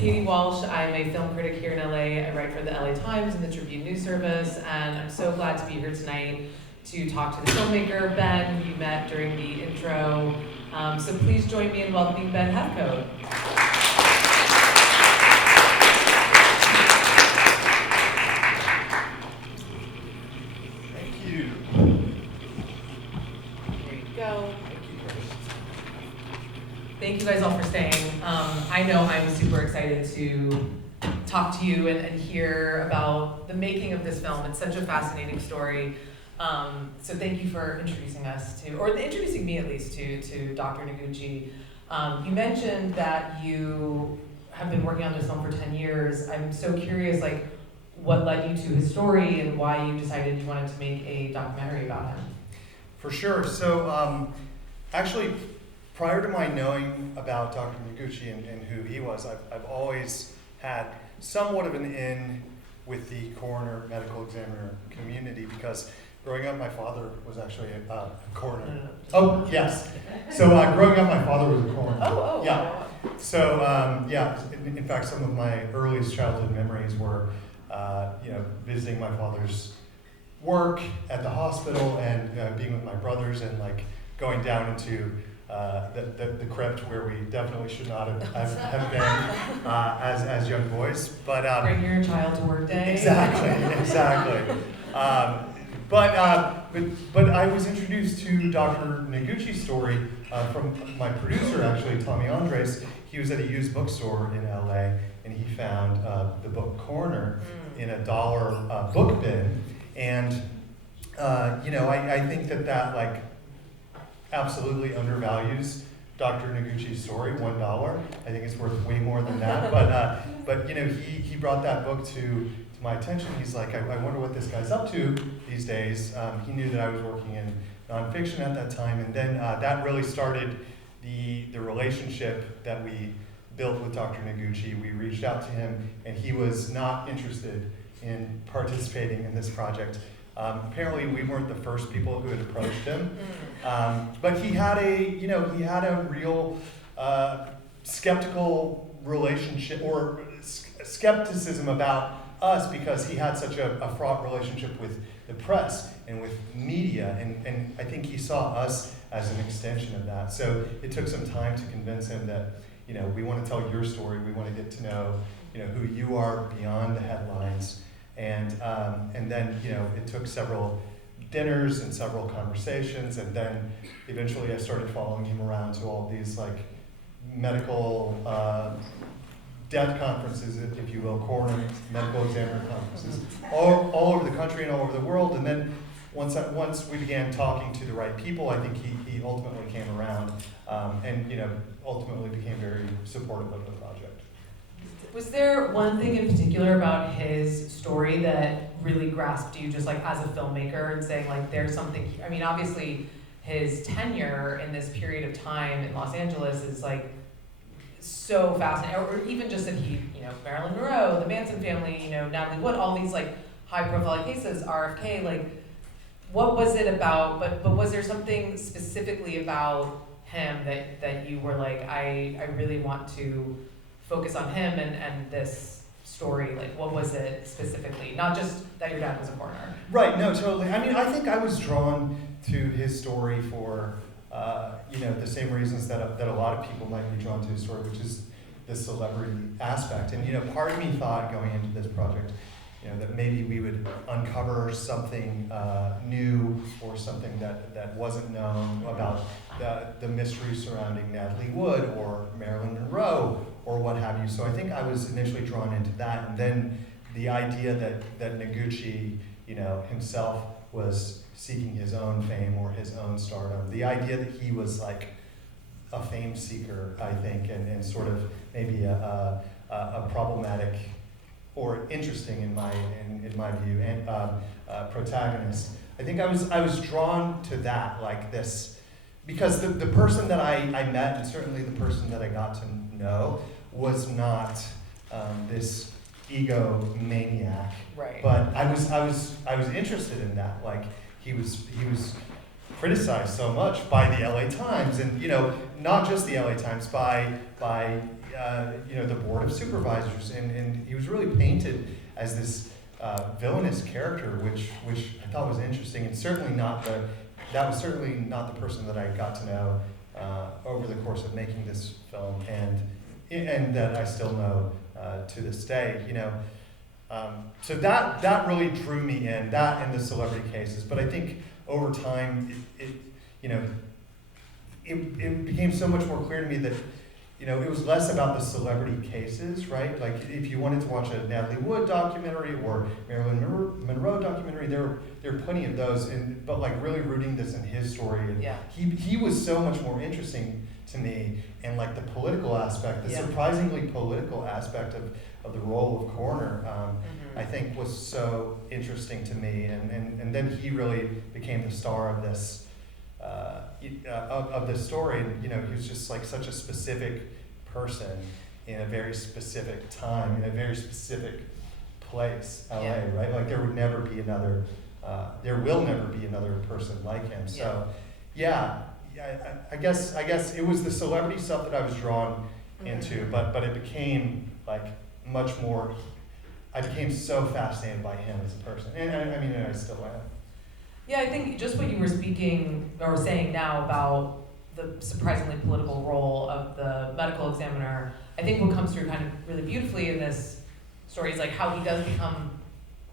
Katie Walsh. I'm a film critic here in LA. I write for the LA Times and the Tribune News Service, and I'm so glad to be here tonight to talk to the filmmaker, Ben, who you met during the intro. So please join me in welcoming Ben Hethcoat. Thank you. There you go. Thank you guys all for staying. I know I'm super excited to talk to you and hear about the making of this film. It's such a fascinating story. So thank you for introducing us to, or introducing me at least to Dr. Noguchi. You mentioned that you have been working on this film for 10 years. I'm so curious, like, what led you to his story and why you decided you wanted to make a documentary about him? For sure. So actually, prior to my knowing about Dr. Noguchi and who he was, I've always had somewhat of an in with the coroner medical examiner community because growing up, my father was actually a coroner. Oh, yes. So growing up, my father was a coroner. Oh. Yeah. So yeah, in fact, some of my earliest childhood memories were, visiting my father's work at the hospital and being with my brothers and like going down into the crypt where we definitely should not have been as young boys. But bring your child to work day. Exactly. But I was introduced to Dr. Noguchi's story from my producer, actually, Tommy Andres. He was at a used bookstore in LA, and he found the book Coroner in a $1 book bin. And, I think that like absolutely undervalues Dr. Noguchi's story, $1. I think it's worth way more than that. But he brought that book to my attention. He's like, I wonder what this guy's up to these days. He knew that I was working in nonfiction at that time, and then that really started the relationship that we built with Dr. Noguchi. We reached out to him, and he was not interested in participating in this project. Apparently, we weren't the first people who had approached him, but he had a real skeptical relationship or skepticism about us because he had such a fraught relationship with the press and with media, and I think he saw us as an extension of that. So it took some time to convince him that, we want to tell your story, we want to get to know, who you are beyond the headlines, and then, it took several dinners and several conversations, and then eventually I started following him around to all these like medical death conferences, if you will, coroner medical examiner conferences, all over the country and all over the world. And then once we began talking to the right people, I think he ultimately came around and ultimately became very supportive of the project. Was there one thing in particular about his story that really grasped you just like as a filmmaker and saying like there's something, I mean obviously his tenure in this period of time in Los Angeles is like so fascinating, or even just that he, Marilyn Monroe, the Manson family, Natalie Wood, all these like high profile cases, RFK, like what was it about, but was there something specifically about him that you were like, I really want to focus on him and this story, like what was it specifically? Not just that your dad was a coroner. Right, no, totally. I mean, I think I was drawn to his story for the same reasons that a lot of people might be drawn to his story, which is the celebrity aspect. And part of me thought going into this project, that maybe we would uncover something new or something that wasn't known about the mystery surrounding Natalie Wood or Marilyn Monroe or what have you. So I think I was initially drawn into that, and then the idea that Noguchi, himself was seeking his own fame or his own stardom. The idea that he was like a fame seeker, I think, and sort of maybe a problematic or interesting in my view and protagonist. I think I was drawn to that, like this, because the person that I met, and certainly the person that I got to know, was not this egomaniac. Right. But I was interested in that. Like he was criticized so much by the LA Times, and not just the LA Times, by the board of supervisors, and he was really painted as this villainous character, which I thought was interesting, and that was certainly not the person that I got to know over the course of making this film, and that I still know to this day. So that really drew me in, that and the celebrity cases. But I think over time, it became so much more clear to me that it was less about the celebrity cases, right? Like if you wanted to watch a Natalie Wood documentary or Marilyn Monroe documentary, there are plenty of those. But like really rooting this in his story, and he was so much more interesting to me, and like the political aspect, the surprisingly political aspect of the role of Coroner, I think was so interesting to me, and then he really became the star of this. Of this story, and he was just like such a specific person in a very specific time, in a very specific place, LA, right? Like there will never be another person like him. So, I guess it was the celebrity stuff that I was drawn into, but it became like much more. I became so fascinated by him as a person, and I still am. Yeah, I think just what you were speaking or saying now about the surprisingly political role of the medical examiner, I think what comes through kind of really beautifully in this story is like how he does become,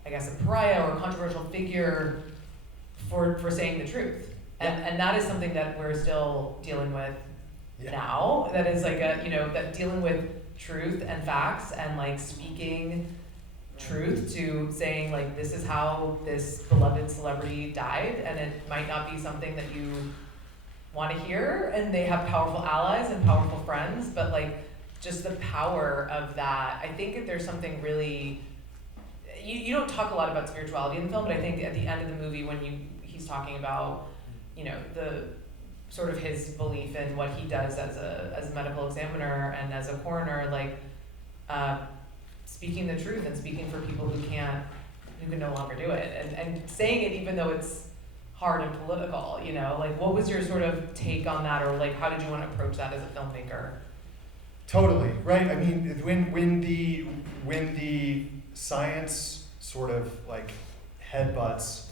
I guess, a pariah or a controversial figure for saying the truth. And that is something that we're still dealing with now. That is like that dealing with truth and facts and like speaking truth to saying like this is how this beloved celebrity died, and it might not be something that you want to hear, and they have powerful allies and powerful friends, but like just the power of that. I think that there's something really you don't talk a lot about spirituality in the film, but I think at the end of the movie when he's talking about the sort of his belief in what he does as a medical examiner and as a coroner, like speaking the truth and speaking for people who can no longer do it, and saying it even though it's hard and political, like what was your sort of take on that, or like how did you want to approach that as a filmmaker? Totally, right? I mean, when the science sort of like headbutts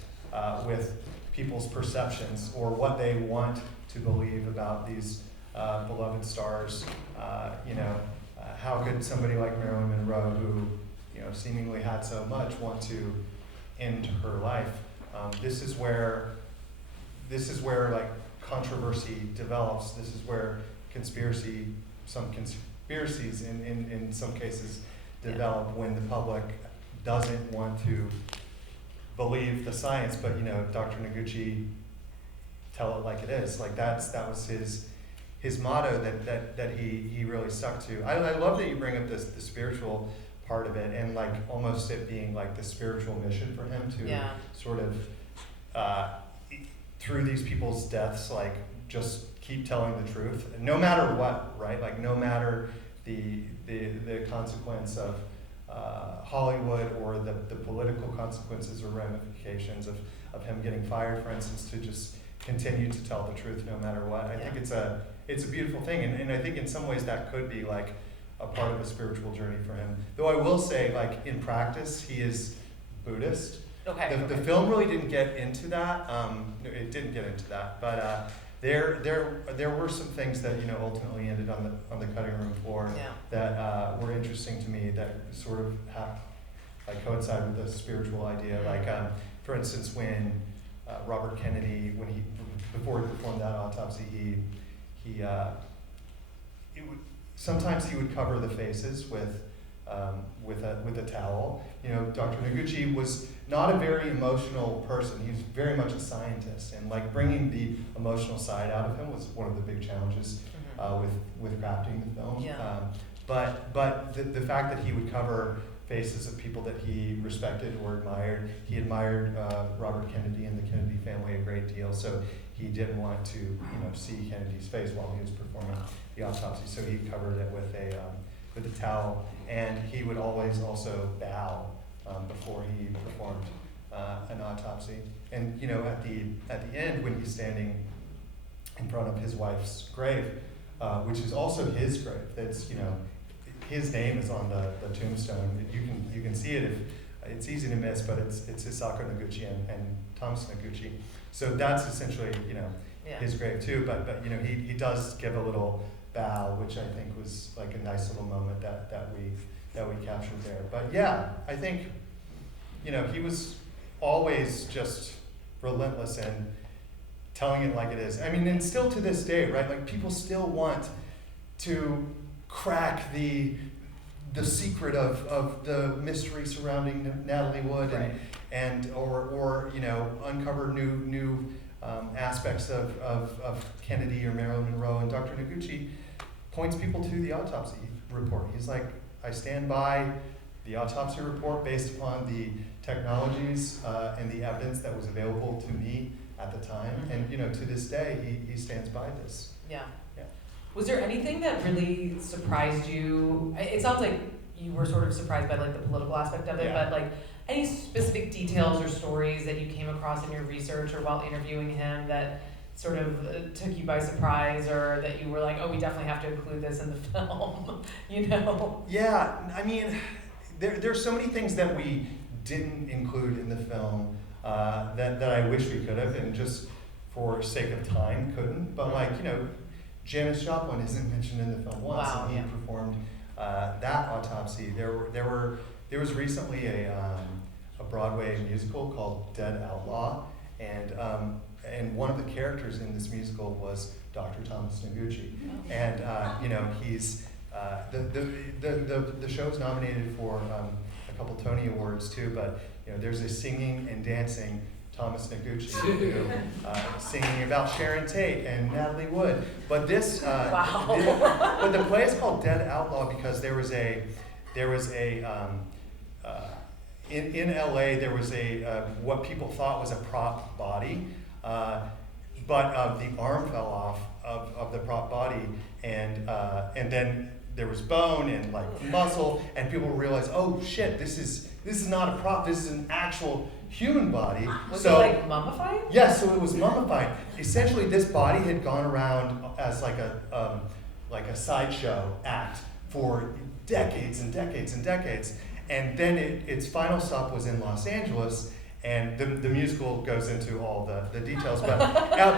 with people's perceptions or what they want to believe about these beloved stars, how could somebody like Marilyn Monroe, who seemingly had so much, want to end her life? This is where like controversy develops. This is where some conspiracies in some cases develop when the public doesn't want to believe the science, but Dr. Noguchi, tell it like it is. Like that was his motto that he really stuck to. I love that you bring up the spiritual part of it, and like almost it being like the spiritual mission for him to sort of through these people's deaths, like just keep telling the truth, no matter what, right? Like no matter the consequence of Hollywood or the political consequences or ramifications of him getting fired, for instance, to just continue to tell the truth no matter what. I think it's a beautiful thing, and I think in some ways that could be like a part of a spiritual journey for him. Though I will say, like in practice, he is Buddhist. Okay. The film really didn't get into that. It didn't get into that, but there were some things that ultimately ended on the cutting room floor that were interesting to me, that sort of coincide with the spiritual idea. Like for instance, when Robert Kennedy, before he performed that autopsy, sometimes he would cover the faces with a towel. Dr. Noguchi was not a very emotional person. He was very much a scientist, and like bringing the emotional side out of him was one of the big challenges with crafting the film. But the fact that he would cover faces of people that he respected or admired. He admired Robert Kennedy and the Kennedy family a great deal, so he didn't want to see Kennedy's face while he was performing the autopsy, so he covered it with a towel, and he would always also bow before he performed an autopsy. And at the end, when he's standing in front of his wife's grave, which is also his grave, that's his name is on the tombstone. You can see it. If it's easy to miss, but it's Hisako Noguchi and Thomas Noguchi. So that's essentially his grave too. But he does give a little bow, which I think was like a nice little moment that we captured there. But yeah, I think he was always just relentless in telling it like it is. I mean, and still to this day, right? Like people still want to crack the secret of the mystery surrounding Natalie Wood, right. and or uncover new aspects of Kennedy or Marilyn Monroe. And Dr. Noguchi points people to the autopsy report. He's like, I stand by the autopsy report based upon the technologies and the evidence that was available to me at the time. Mm-hmm. And to this day, he stands by this. Yeah. Yeah. Was there anything that really surprised you? It sounds like you were sort of surprised by like the political aspect of it, Yeah. but like any specific details or stories that you came across in your research or while interviewing him that sort of took you by surprise, or that you were like, oh, we definitely have to include this in the film, Yeah, I mean, there's so many things that we didn't include in the film that I wish we could have, and just for sake of time couldn't. But Janis Joplin isn't mentioned in the film once, Wow, and he performed that autopsy. There was recently a Broadway musical called Dead Outlaw, and one of the characters in this musical was Dr. Thomas Noguchi, and he's the show's nominated for a couple Tony Awards too, but there's a singing and dancing Thomas Noguchi singing about Sharon Tate and Natalie Wood. But this, but the play is called Dead Outlaw because there was a in LA there was a what people thought was a prop body, but the arm fell off of the prop body, and then there was bone and like muscle, and people realized, oh shit, this is not a prop, this is an actual human body. Was it like mummified? Yes, so it was mummified. Essentially, this body had gone around as like a sideshow act for decades and decades and decades, and then its final stop was in Los Angeles, and the musical goes into all the details. But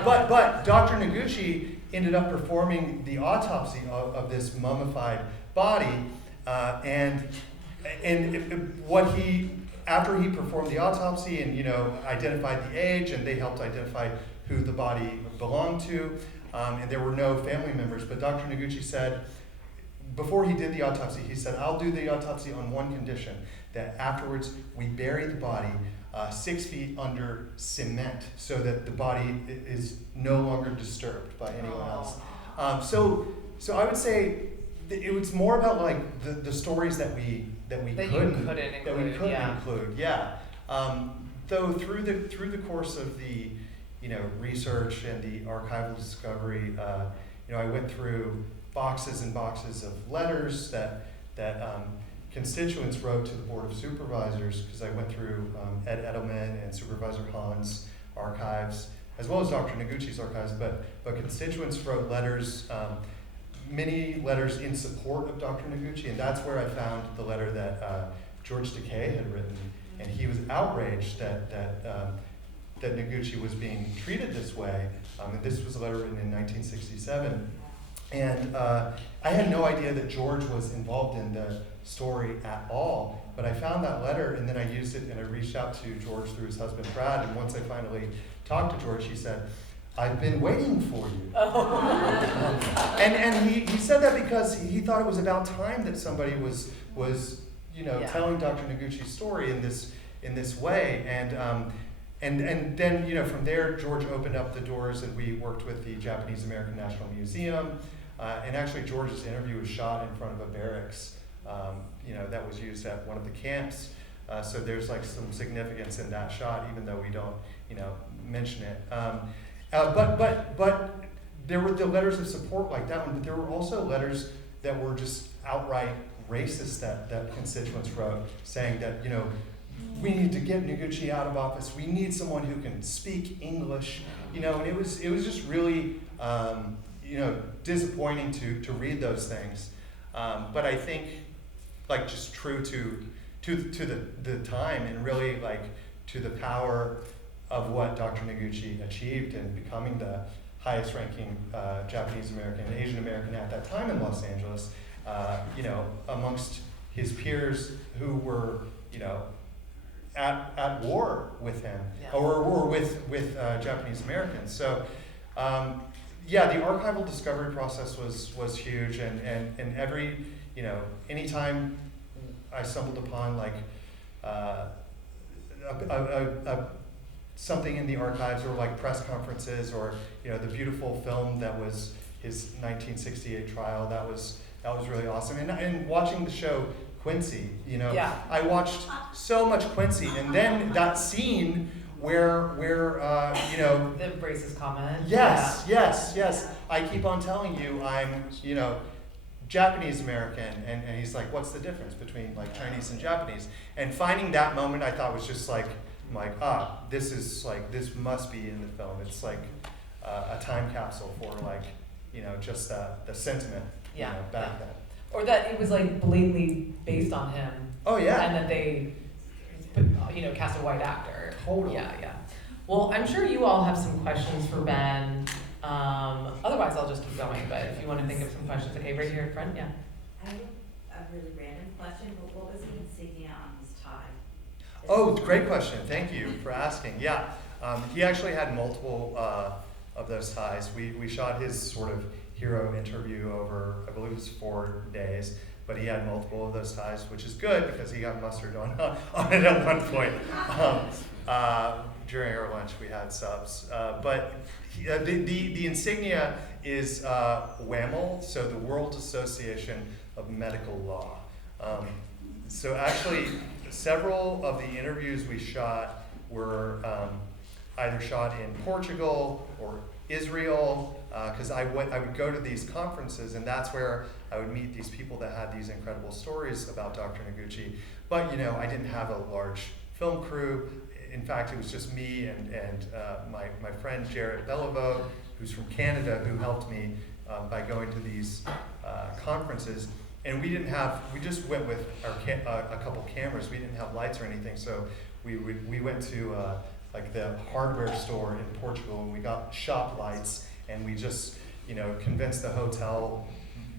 but Dr. Noguchi ended up performing the autopsy of this mummified body, and what he. After he performed the autopsy and identified the age, and they helped identify who the body belonged to, and there were no family members, but Dr. Noguchi said, before he did the autopsy, he said, I'll do the autopsy on one condition, that afterwards we bury the body 6 feet under cement so that the body is no longer disturbed by anyone else. So I would say it was more about like the stories that we couldn't include. Yeah. Though through the course of the research and the archival discovery, I went through boxes and boxes of letters that constituents wrote to the Board of Supervisors, because I went through Ed Edelman and Supervisor Hahn's archives, as well as Dr. Noguchi's archives, but constituents wrote letters, many letters in support of Dr. Noguchi, and that's where I found the letter that George Takei had written, and he was outraged that Noguchi was being treated this way. And this was a letter written in 1967, and I had no idea that George was involved in the story at all, but I found that letter, and then I used it, and I reached out to George through his husband Brad, and once I finally talked to George, he said, I've been waiting for you. And he said that because he thought it was about time that somebody was telling Dr. Noguchi's story in this way, and then from there George opened up the doors, and we worked with the Japanese American National Museum, and actually George's interview was shot in front of a barracks that was used at one of the camps, so there's like some significance in that shot, even though we don't mention it. But there were the letters of support like that one, but there were also letters that were just outright racist that constituents wrote, saying that, we need to get Noguchi out of office. We need someone who can speak English, and it was just really, disappointing to read those things. But I think like just true to the time and really like to the power of what Dr. Noguchi achieved in becoming the highest ranking Japanese American and Asian American at that time in Los Angeles, amongst his peers who were, at war with him, or with Japanese Americans. So, the archival discovery process was huge, and every, anytime I stumbled upon like something in the archives or like press conferences or the beautiful film that was his 1968 trial, that was really awesome. And watching the show Quincy, I watched so much Quincy, and then that scene where the racist comment. Yes. I keep on telling you I'm Japanese American, and he's like, what's the difference between like Chinese and Japanese? And finding that moment I thought was just like, this must be in the film. It's like a time capsule for like, just the sentiment back then. Or that it was like blatantly based on him. Oh yeah. And that they, cast a white actor. Totally. Yeah. Well, I'm sure you all have some questions for Ben. Otherwise, I'll just keep going. But if you want to think of some questions, okay, right here in front, yeah. I have a really random question, but what was the insignia on his tie? Oh, great question. Thank you for asking. Yeah, he actually had multiple of those ties. We shot his sort of hero interview over, I believe it was 4 days, but he had multiple of those ties, which is good because he got mustard on it at one point. During our lunch, we had subs. But the insignia is WAML, so the World Association of Medical Law. So actually, several of the interviews we shot were either shot in Portugal or Israel, because I would go to these conferences, and that's where I would meet these people that had these incredible stories about Dr. Noguchi. But I didn't have a large film crew. In fact, it was just me and my friend Jarrett Beliveau, who's from Canada, who helped me by going to these conferences. And we just went with a couple cameras. We didn't have lights or anything, so we went to like the hardware store in Portugal, and we got shop lights, and we just convinced the hotel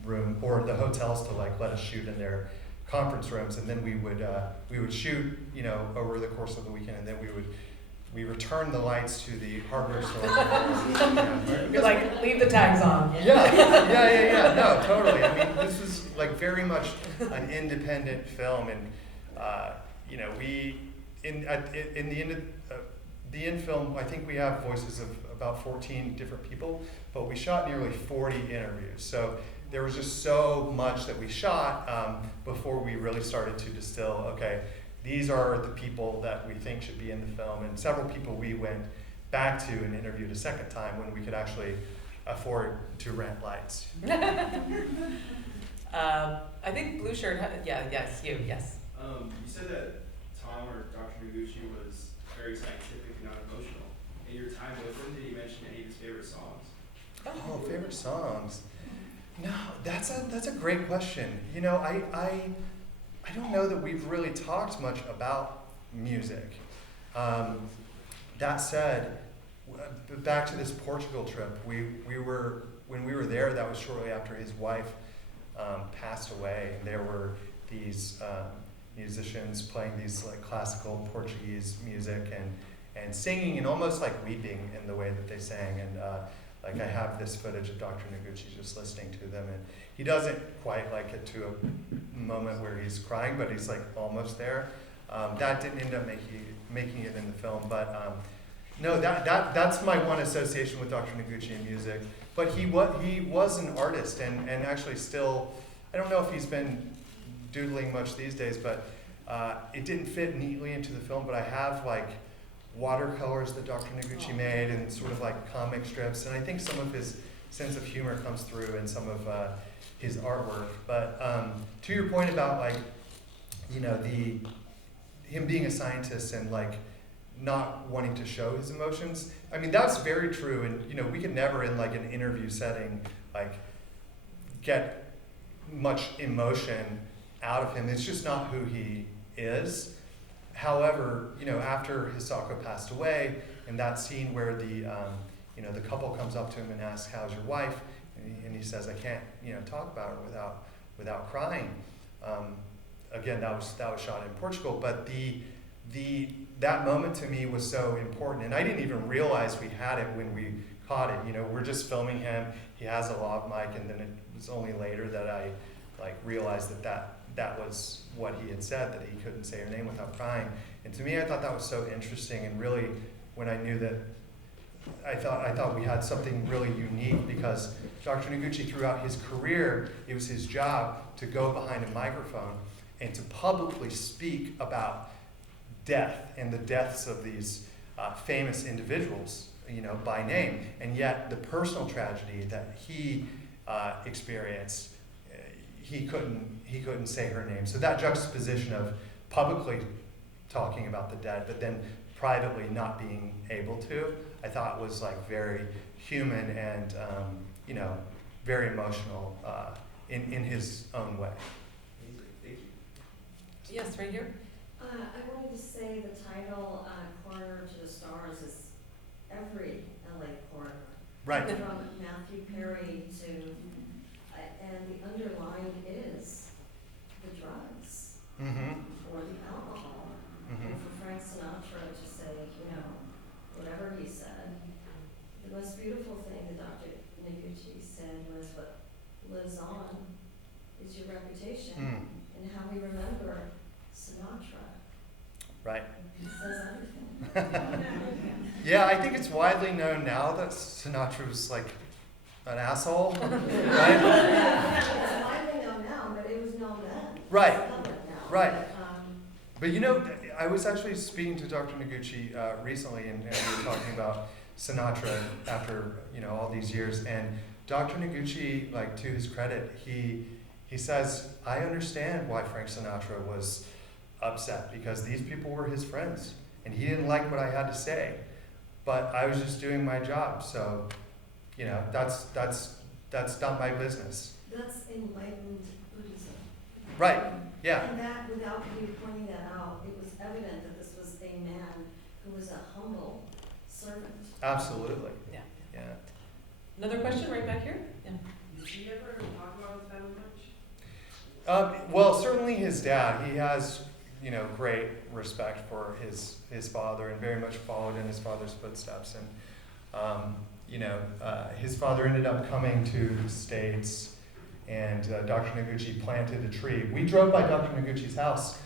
room or the hotels to like let us shoot in their conference rooms, and then we would shoot over the course of the weekend, and then we return the lights to the hardware store. You're like, leave the tags on. Yeah. No, totally. I mean, this was like very much an independent film, and we in the end film, I think we have voices of about 14 different people, but we shot nearly 40 interviews. So there was just so much that we shot before we really started to distill, okay, these are the people that we think should be in the film, and several people we went back to and interviewed a second time when we could actually afford to rent lights. I think blue shirt, yes. You said that Tom or Dr. Noguchi was very scientific and not emotional. In your time with him, did he mention any of his favorite songs? Oh, favorite songs. No, that's a great question. I don't know that we've really talked much about music. That said, back to this Portugal trip, when we were there, that was shortly after his wife passed away, and there were these musicians playing these like classical Portuguese music and singing and almost like weeping in the way that they sang. And like I have this footage of Dr. Noguchi just listening to them, and he doesn't quite like it to a moment where he's crying, but he's like almost there. That didn't end up making it in the film, but no, that's my one association with Dr. Noguchi and music. But he was an artist, and actually still, I don't know if he's been doodling much these days, but it didn't fit neatly into the film, but I have like watercolors that Dr. Noguchi made and sort of like comic strips, and I think some of his sense of humor comes through in some of his artwork. But to your point about like, him being a scientist and like not wanting to show his emotions, I mean, that's very true, and we could never in like an interview setting like get much emotion out of him. It's just not who he is. However, after Hethcoat passed away, in that scene where the couple comes up to him and asks, "How's your wife?" and he says, "I can't, talk about her without crying." Again, that was shot in Portugal, but that moment to me was so important, and I didn't even realize we had it when we caught it. We're just filming him. He has a lav mic, and then it was only later that I realized that was what he had said, that he couldn't say her name without crying. And to me, I thought that was so interesting, and really, when I knew that, I thought we had something really unique, because Dr. Noguchi, throughout his career, it was his job to go behind a microphone and to publicly speak about death and the deaths of these famous individuals, by name. And yet the personal tragedy that he experienced, he couldn't say her name. So that juxtaposition of publicly talking about the dead, but then privately not being able to, I thought was very human and very emotional in his own way. Amazing. Thank you. Yes, right here. I wanted to say the title, Coroner to the Stars, is every LA coroner. Right. From Matthew Perry to, and the underline is the drugs Mm-hmm. or the alcohol. Mm-hmm. And for Frank Sinatra to say, whatever he said, the most beautiful thing that Dr. Noguchi said was, what lives on is your reputation and how we remember Sinatra. Right. It says everything. Yeah, I think it's widely known now that Sinatra was an asshole, right? It's widely known now, but it was known then. Right. It's public now. Right. But, But I was actually speaking to Dr. Noguchi recently, and we were talking about Sinatra after all these years. And Dr. Noguchi, to his credit, he says, "I understand why Frank Sinatra was upset, because these people were his friends, and he didn't like what I had to say, but I was just doing my job. So, that's not my business." that's enlightened Buddhism. Right. Yeah. And that, without you pointing that out, it was evident that this was a man who was a humble servant. Absolutely. Yeah. Yeah. Another question right back here? Yeah. Did he ever talk about his family much? Well, certainly his dad. He has, great respect for his father, and very much followed in his father's footsteps. And his father ended up coming to the States, and Dr. Noguchi planted a tree. We drove by Dr. Noguchi's house.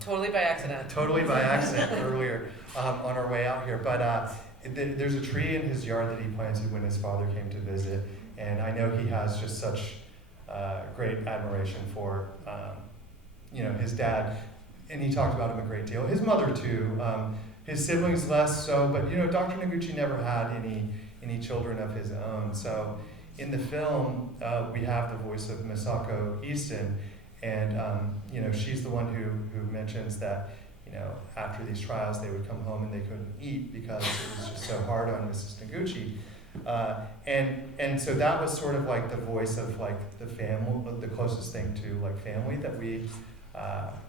Totally by accident. Totally by accident earlier on our way out here. But there's a tree in his yard that he planted when his father came to visit, and I know he has just such great admiration for his dad, and he talked about him a great deal. His mother too. His siblings less so, but Dr. Noguchi never had any children of his own. So in the film, we have the voice of Misako Easton, and she's the one who mentions that after these trials they would come home and they couldn't eat because it was just so hard on Mrs. Noguchi. And so that was sort of the voice of the family, the closest thing to family that we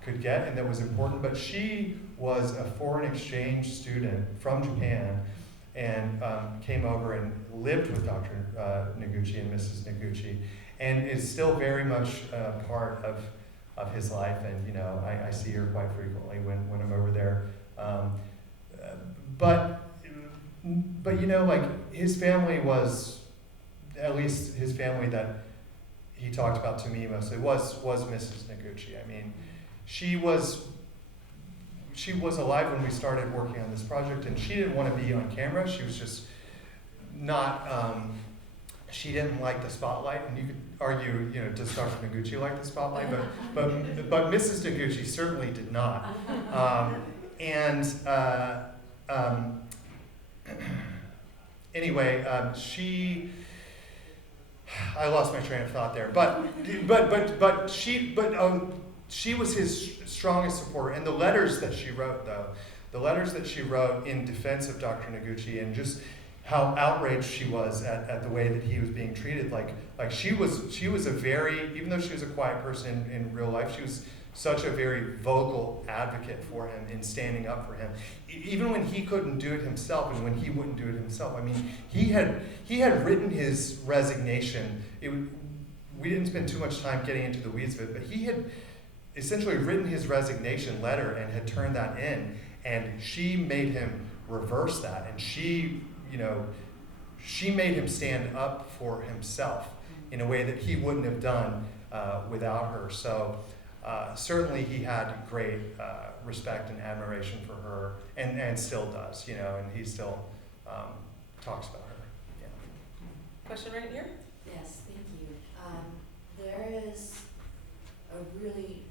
could get, and that was important. But she was a foreign exchange student from Japan, and came over and lived with Dr. Noguchi and Mrs. Noguchi, and is still very much part of his life. And I see her quite frequently when I'm over there. But his family was, at least his family that he talked about to me mostly, was Mrs. Noguchi. I mean, she was alive when we started working on this project, and she didn't want to be on camera. She was just not, she didn't like the spotlight, and you could argue, does Dr. Noguchi like the spotlight? But Mrs. Noguchi certainly did not. Anyway, I lost my train of thought there, but she was his strongest supporter. And the letters that she wrote, though, in defense of Dr. Noguchi, and just how outraged she was at the way that he was being treated. Like she was a very, even though she was a quiet person in real life, she was such a very vocal advocate for him in standing up for him, even when he couldn't do it himself and when he wouldn't do it himself. I mean, he had written his resignation. We didn't spend too much time getting into the weeds of it, but he had essentially written his resignation letter and had turned that in, and she made him reverse that, and she made him stand up for himself in a way that he wouldn't have done without her. So certainly he had great respect and admiration for her, and still does, and he still talks about her. Yeah. Question right here? Yes, thank you. There is a really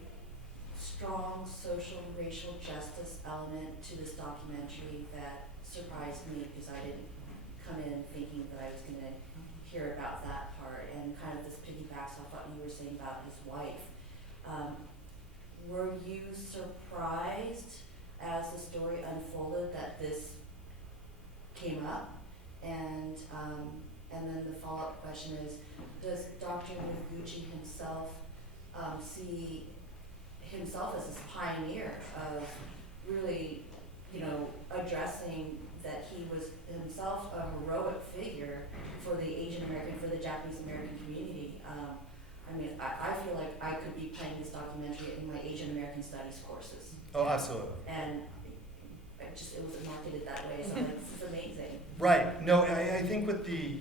strong social and racial justice element to this documentary that surprised me, because I didn't come in thinking that I was going to hear about that part, and kind of this piggybacks off what you were saying about his wife. Were you surprised as the story unfolded that this came up? And then the follow-up question is, does Dr. Noguchi himself see himself as this pioneer of really, addressing that he was himself a heroic figure for the Asian American, for the Japanese American community? I feel like I could be playing this documentary in my Asian American studies courses. Oh, absolutely. And it wasn't marketed that way, so this is amazing. Right. No, I think with the,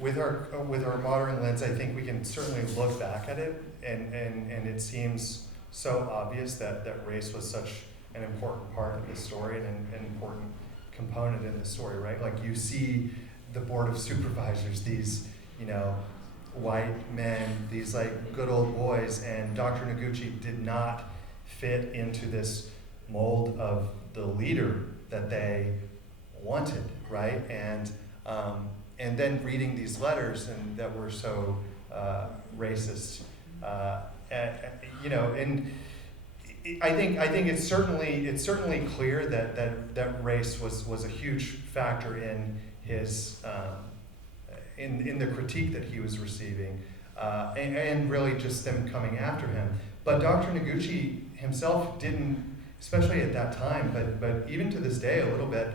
with our modern lens, I think we can certainly look back at it, and it seems so obvious that race was such an important part of this story and an important component in this story, right? Like, you see the board of supervisors, these, white men, these like good old boys, and Dr. Noguchi did not fit into this mold of the leader that they wanted, right? And then reading these letters and that were so racist, and I think it's certainly clear that race was a huge factor in his in the critique that he was receiving, and really just them coming after him. But Dr. Noguchi himself didn't, especially at that time, but even to this day a little bit,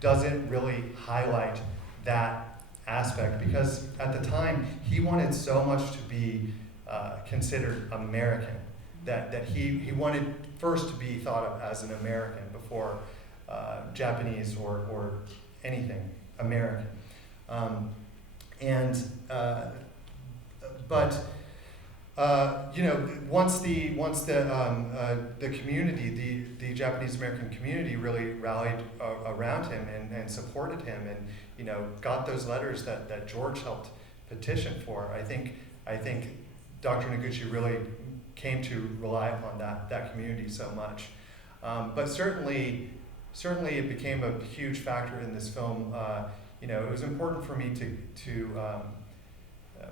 doesn't really highlight that aspect, because at the time he wanted so much to be considered American, that he wanted first to be thought of as an American before Japanese or anything American. Once the community, the Japanese American community really rallied around him and supported him, and got those letters that George helped petition for. I think Dr. Noguchi really came to rely upon that community so much. But certainly it became a huge factor in this film. It was important for me to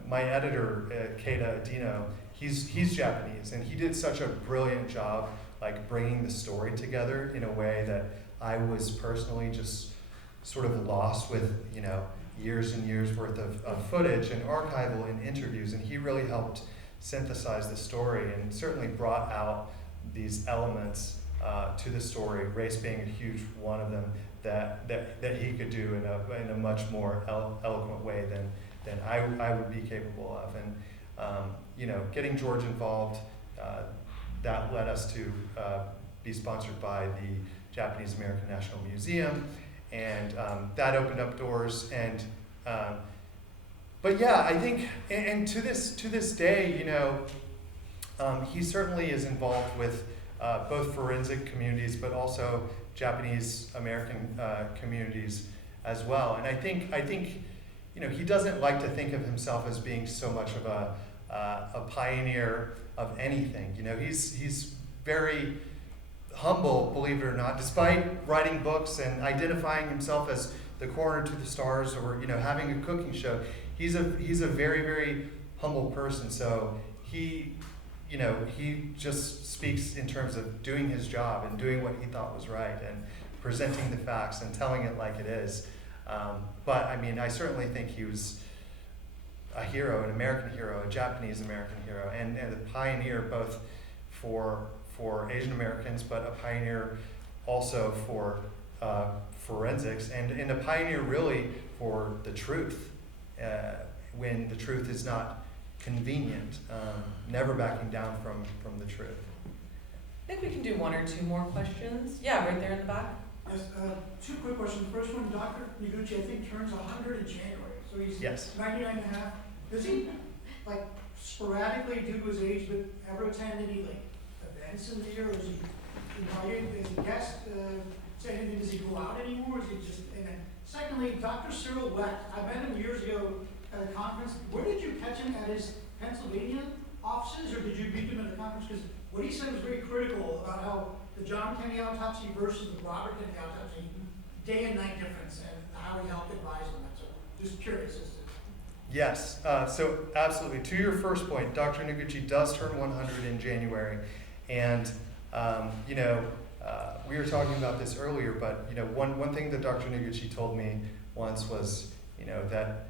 my editor, Keita Adino, he's Japanese, and he did such a brilliant job like bringing the story together in a way that I was personally just sort of lost with, years and years worth of footage and archival and interviews, and he really helped synthesize the story and certainly brought out these elements to the story, race being a huge one of them, that he could do in a much more eloquent way than I would be capable of. And getting George involved, that led us to be sponsored by the Japanese American National Museum, and that opened up doors. And but yeah, I think, and to this day, he certainly is involved with both forensic communities, but also Japanese American communities as well. And I think he doesn't like to think of himself as being so much of a pioneer of anything. He's very humble, believe it or not, despite writing books and identifying himself as the coroner to the stars, or having a cooking show. He's a very, very humble person. So he just speaks in terms of doing his job and doing what he thought was right, and presenting the facts and telling it like it is. But I mean, I certainly think he was a hero, an American hero, a Japanese American hero, and a pioneer both for Asian Americans, but a pioneer also for forensics, and a pioneer really for the truth when the truth is not convenient, never backing down from the truth. I think we can do one or two more questions. Yeah, right there in the back. Yes, two quick questions. The first one, Dr. Noguchi, I think, turns 100 in January. So he's Yes. 99 and a half. Does he, like, sporadically, due to his age, but ever attend any, like, events in the year? Or is he invited as a guest? Say anything, does he go out anymore? Is he just, and then secondly, Dr. Cyril Wecht, I met him years ago at a conference. Where did you catch him, at his Pennsylvania offices, or did you meet him at a conference? Because what he said was very critical about how the John Kennedy autopsy versus the Robert Kennedy autopsy, day and night difference, and how he helped advise on that. So just curious as to. Yes, so absolutely. To your first point, Dr. Noguchi does turn 100 in January, and you know, we were talking about this earlier, but you know, one thing that Dr. Noguchi told me once was, you know, that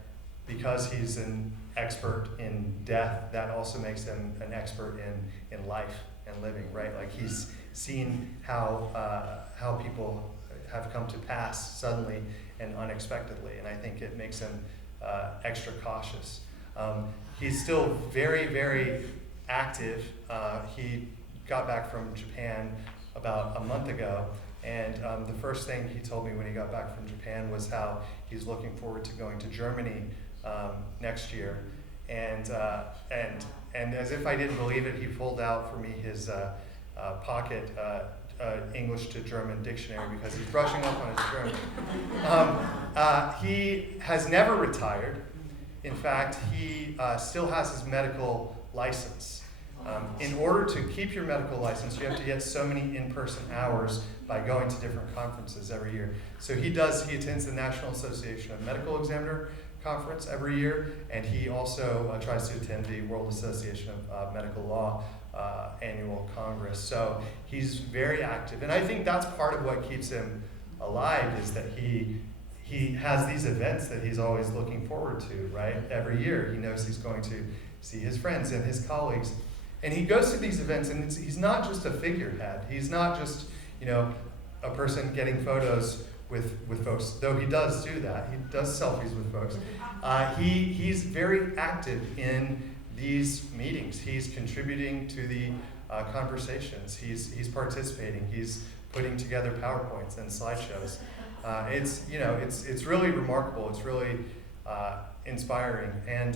because he's an expert in death, that also makes him an expert in life and living, right? Like he's seen how people have come to pass suddenly and unexpectedly, and I think it makes him extra cautious. He's still very, very active. He got back from Japan about a month ago, and the first thing he told me when he got back from Japan was how he's looking forward to going to Germany next year. And as if I didn't believe it, he pulled out for me his pocket English to German dictionary because he's brushing up on his German. He has never retired. In fact, he still has his medical license. In order to keep your medical license, you have to get so many in-person hours by going to different conferences every year. So he attends the National Association of Medical Examiner conference every year, and he also tries to attend the World Association of Medical Law annual congress. So he's very active, and I think that's part of what keeps him alive, is that he has these events that he's always looking forward to, right? Every year he knows he's going to see his friends and his colleagues, and he goes to these events, and he's not just a figurehead. He's not just, you know, a person getting photos with folks, though he does do that. He does selfies with folks. He's very active in these meetings. He's contributing to the conversations. He's participating. He's putting together PowerPoints and slideshows. It's really remarkable. It's really inspiring. And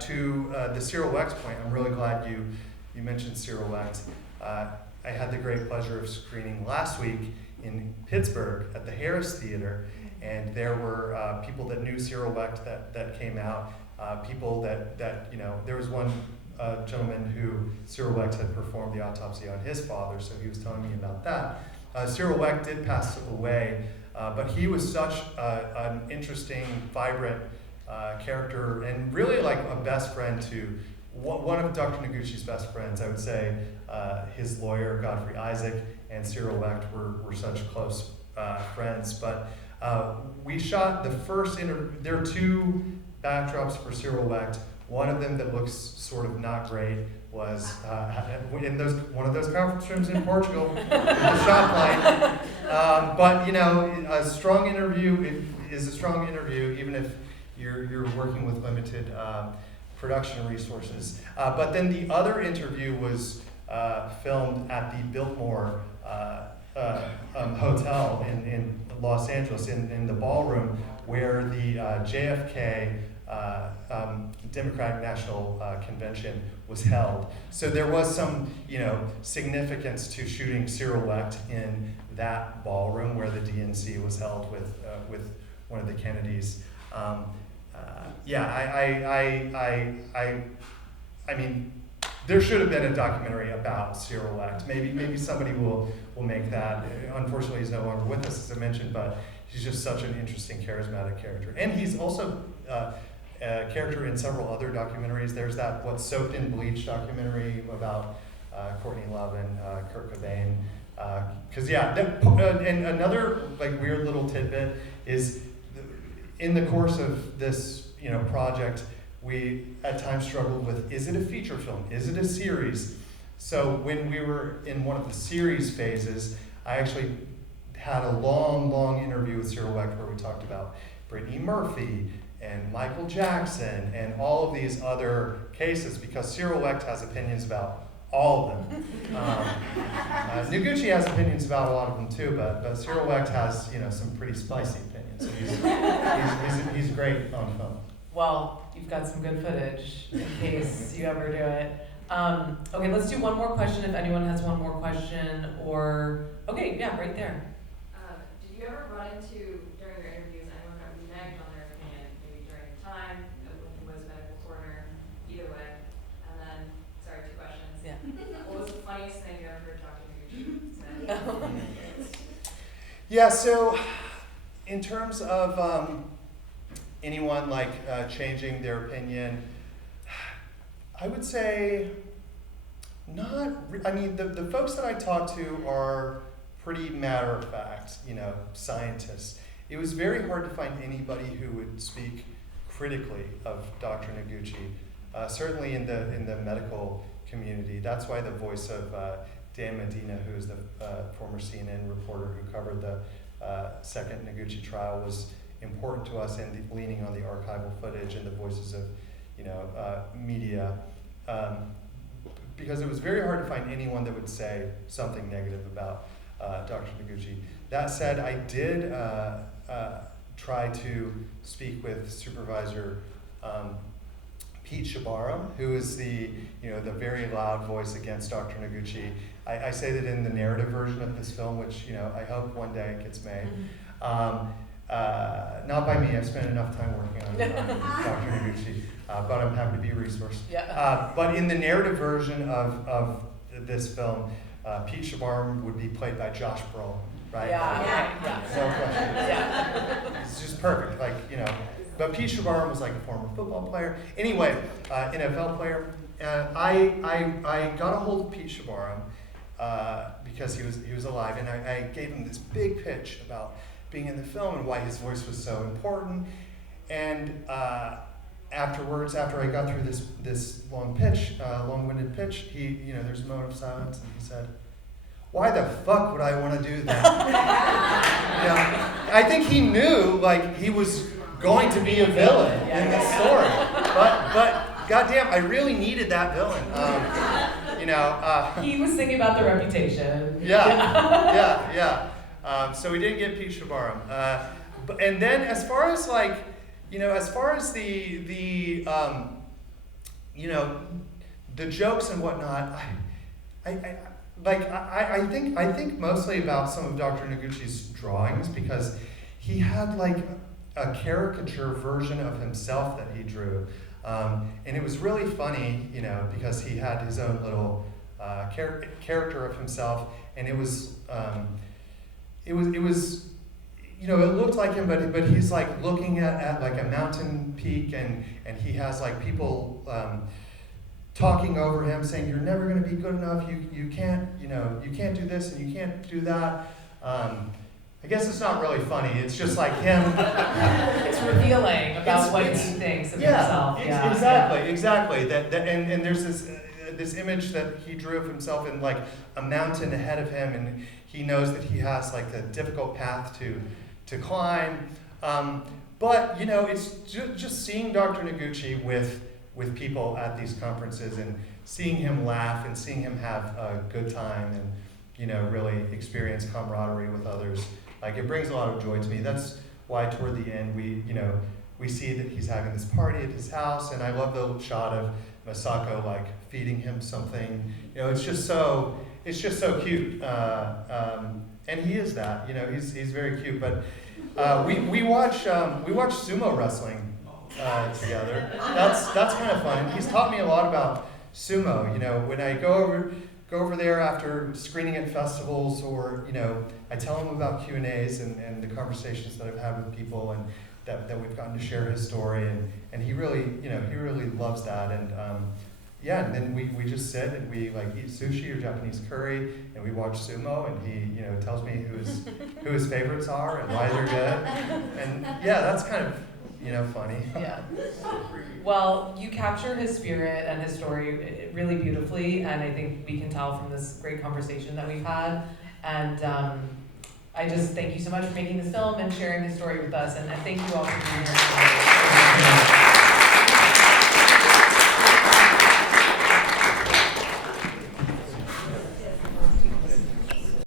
to the Cyril Wecht point, I'm really glad you mentioned Cyril Wecht. I had the great pleasure of screening last week in Pittsburgh at the Harris Theater, and there were people that knew Cyril Wecht that came out, people that you know, there was one gentleman who Cyril Wecht had performed the autopsy on his father, so he was telling me about that. Cyril Wecht did pass away, but he was such an interesting, vibrant character, and really like a best friend to one of Dr. Noguchi's best friends. I would say his lawyer, Godfrey Isaac, and Cyril Wecht were such close friends. But we shot the first there are two backdrops for Cyril Wecht. One of them that looks sort of not great was in one of those conference rooms in Portugal with the shot light. But you know, a strong interview is a strong interview, even if you're working with limited production resources. But then the other interview was filmed at the Biltmore Hotel in Los Angeles, in the ballroom where the JFK Democratic National Convention was held. So there was some, you know, significance to shooting Cyril Wecht in that ballroom where the DNC was held with one of the Kennedys. I mean, there should have been a documentary about Cyril Wecht. Maybe somebody will make that. Unfortunately, he's no longer with us, as I mentioned, but he's just such an interesting, charismatic character. And he's also a character in several other documentaries. There's that What's Soaked in Bleach documentary about Courtney Love and Kurt Cobain. Because and another like weird little tidbit is, in the course of this project, we at times struggled with, is it a feature film? Is it a series? So when we were in one of the series phases, I actually had a long interview with Cyril Wecht where we talked about Brittany Murphy and Michael Jackson and all of these other cases, because Cyril Wecht has opinions about all of them. Noguchi has opinions about a lot of them too, but Cyril Wecht has some pretty spicy opinions. So he's great on film. Well, you've got some good footage in case you ever do it. Okay, let's do one more question if anyone has one more question, or, okay, yeah, right there. Did you ever run into, during your interviews, anyone that reneged on their opinion, maybe during your time when he was a medical coroner, either way? And then, sorry, 2 questions. Yeah. What was the funniest thing you ever heard Dr. Noguchi say? Yeah, so in terms of anyone changing their opinion, I would say the folks that I talk to are pretty matter of fact, scientists. It was very hard to find anybody who would speak critically of Dr. Noguchi, certainly in the medical community. That's why the voice of Dan Medina, who is the former CNN reporter who covered the second Noguchi trial, was important to us, and leaning on the archival footage and the voices of media, because it was very hard to find anyone that would say something negative about Dr. Noguchi. That said, I did try to speak with Supervisor Pete Shabaram, who is the very loud voice against Dr. Noguchi. I say that in the narrative version of this film, which I hope one day gets made. Not by me. I've spent enough time working on Dr. Noguchi, but I'm happy to be a resource. Yeah. But in the narrative version of this film, Pete Shabaram would be played by Josh Brolin, right? Yeah. No question. Yeah. It's just perfect, But Pete Shabaram was a former football player. Anyway, NFL player. I got a hold of Pete Shabaram because he was alive, and I gave him this big pitch about being in the film and why his voice was so important. And afterwards, after I got through this long-winded pitch, there's a moment of silence, and he said, "Why the fuck would I want to do that?" I think he knew he was going to be a villain in the story, but goddamn, I really needed that villain. He was thinking about the reputation. Yeah. So we didn't get Pete Shabaram. And then as far as the jokes and whatnot, I think mostly about some of Dr. Noguchi's drawings, because he had a caricature version of himself that he drew, and it was really funny, because he had his own little character of himself, and it was. It looked like him, but he's looking at a mountain peak, and he has people talking over him, saying, "You're never going to be good enough. You can't do this and you can't do that." I guess it's not really funny. It's just him. It's revealing about what he thinks of himself. Exactly. And there's this image that he drew of himself in a mountain ahead of him, and he knows that he has a difficult path to climb. But it's just seeing Dr. Noguchi with people at these conferences, and seeing him laugh and seeing him have a good time, and really experience camaraderie with others. It brings a lot of joy to me. That's why toward the end we see that he's having this party at his house, and I love the shot of Masako feeding him something. It's just so cute. And he is that. He's very cute. But we watch sumo wrestling together. That's kind of fun. He's taught me a lot about sumo. When I go over there after screening at festivals, or I tell him about Q&As and the conversations that I've had with people, and that we've gotten to share his story, and he really loves that, and yeah, and then we just sit and we like eat sushi or Japanese curry, and we watch sumo, and he, you know, tells me who his favorites are and why they're good. And yeah, that's kind of, you know, funny. Yeah. Well, you capture his spirit and his story really beautifully, and I think we can tell from this great conversation that we've had. And I just thank you so much for making this film and sharing his story with us, and thank you all for being here tonight.